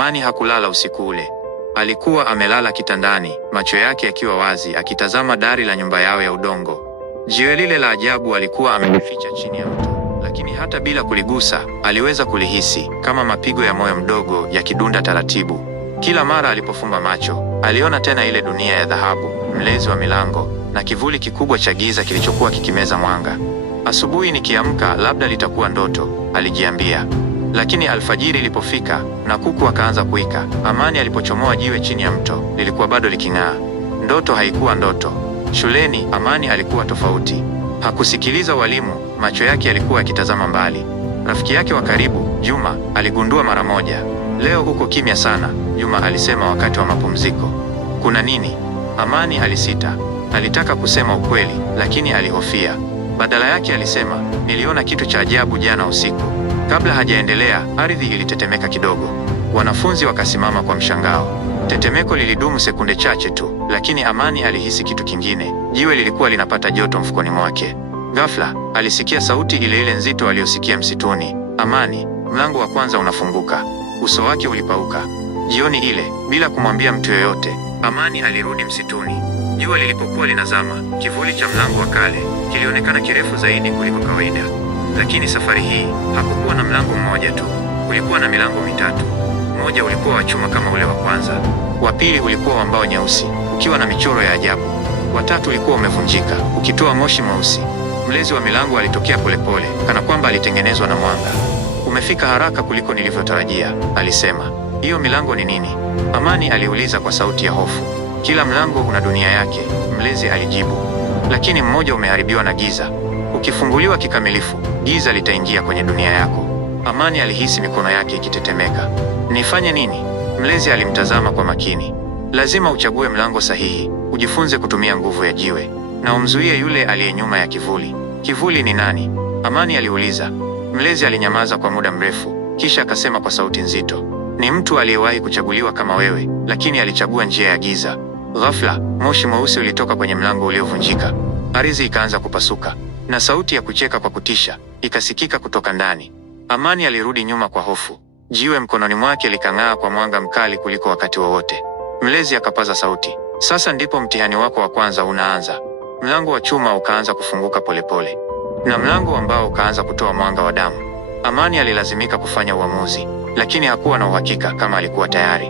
Amani hakulala usiku ule. Alikuwa amelala kitandani, macho yake yakiwa wazi, akitazama dari la nyumba yao ya udongo. Jiwe lile la ajabu alikuwa amelificha chini ya mto, lakini hata bila kuligusa, aliweza kulihisi kama mapigo ya moyo mdogo yakidunda taratibu. Kila mara alipofumba macho, aliona tena ile dunia ya dhahabu, mlezi wa milango na kivuli kikubwa cha giza kilichokuwa kikimeza mwanga. Asubuhi nikiamka, labda litakuwa ndoto, alijiambia. Lakini alfajiri ilipofika na kuku akaanza kuwika, Amani alipochomoa jiwe chini ya mto, lilikuwa bado liking'aa. Ndoto haikuwa ndoto. Shuleni Amani alikuwa tofauti. Hakusikiliza walimu, macho yake yalikuwa yakitazama mbali. Rafiki yake wa karibu, Juma, aligundua mara moja. Leo uko kimya sana, Juma alisema wakati wa mapumziko. Kuna nini? Amani alisita. Alitaka kusema ukweli, lakini alihofia. Badala yake alisema, niliona kitu cha ajabu jana usiku. Kabla hajaendelea, ardhi ilitetemeka kidogo. Wanafunzi wakasimama kwa mshangao. Tetemeko lilidumu sekunde chache tu, lakini Amani alihisi kitu kingine. Jiwe lilikuwa linapata joto mfukoni mwake. Ghafla, alisikia sauti ile ile nzito aliyosikia msituni. Amani, mlango wa kwanza unafunguka. Uso wake ulipauka. Jioni ile, bila kumwambia mtu yoyote, Amani alirudi msituni. Jua lilipokuwa linazama, kivuli cha mlango wa kale kilionekana kirefu zaidi kuliko kawaida. Lakini safari hii hakukuwa na mlango mmoja tu, kulikuwa na milango mitatu. Mmoja ulikuwa wa chuma kama ule wa kwanza, wa pili ulikuwa wa mbao nyeusi ukiwa na michoro ya ajabu, wa tatu ulikuwa umevunjika ukitoa moshi mweusi. Mlezi wa milango alitokea polepole, kana kwamba alitengenezwa na mwanga. Umefika haraka kuliko nilivyotarajia, alisema. Hiyo milango ni nini? Amani aliuliza kwa sauti ya hofu. Kila mlango una dunia yake, mlezi alijibu. Lakini mmoja umeharibiwa na giza. Ukifunguliwa kikamilifu, giza litaingia kwenye dunia yako. Amani alihisi mikono yake ikitetemeka. Nifanye nini? Mlezi alimtazama kwa makini. Lazima uchague mlango sahihi, ujifunze kutumia nguvu ya jiwe, na umzuie yule aliye nyuma ya kivuli. Kivuli ni nani? Amani aliuliza. Mlezi alinyamaza kwa muda mrefu, kisha akasema kwa sauti nzito. Ni mtu aliyewahi kuchaguliwa kama wewe, lakini alichagua njia ya giza. Ghafla, moshi mweusi ulitoka kwenye mlango uliovunjika. Ardhi ikaanza kupasuka, na sauti ya kucheka kwa kutisha ikasikika kutoka ndani. Amani alirudi nyuma kwa hofu. Jiwe mkononi mwake likang'aa kwa mwanga mkali kuliko wakati wowote. Mlezi akapaza sauti. Sasa ndipo mtihani wako wa kwanza unaanza. Mlango wa chuma ukaanza kufunguka polepole, na mlango wa mbao ukaanza kutoa mwanga wa damu. Amani alilazimika kufanya uamuzi, lakini hakuwa na uhakika kama alikuwa tayari.